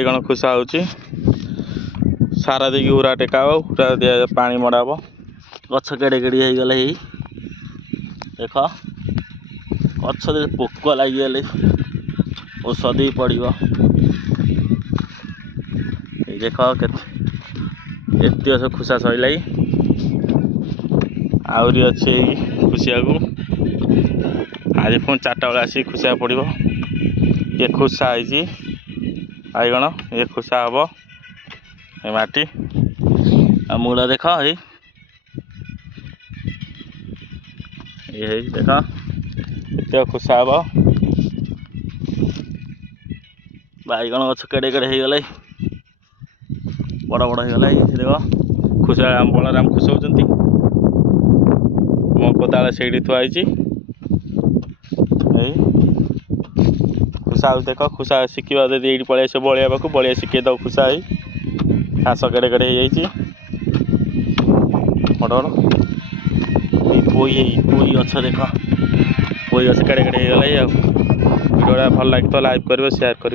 बाइगण खुसा होची सारा देकी उरा टेका उरा दिया पानी मड़ा गछ केड़े केड़ी हो गले देख गछ पोक लगिगले औषधि पड़ो देख एत खुसा सरला आहरी अच्छे खुशिया को आज पुणी 4टा बेले आसिक खुशिया पड़ो ये खुसा है बाइगण ये खुसा हम ये माटी आ मूला देख ये देख एत खुसा हम बाइगण गछ केड़े केड़े हो गले बड़ बड़ हो गला देख खुशा बलराम खुश होती मो कोदाल से थुआई खुशा देख खुशा शिखा दे ये पलि आस बलिया पाक बलिया शिखे दब खुशा घास केड़े केड़े हो बड़ बड़ पोई गछ देख पोई गछ केड़े केड़े हो गला भिडियोटा भल लगे तो लाइक कर शेयर कर।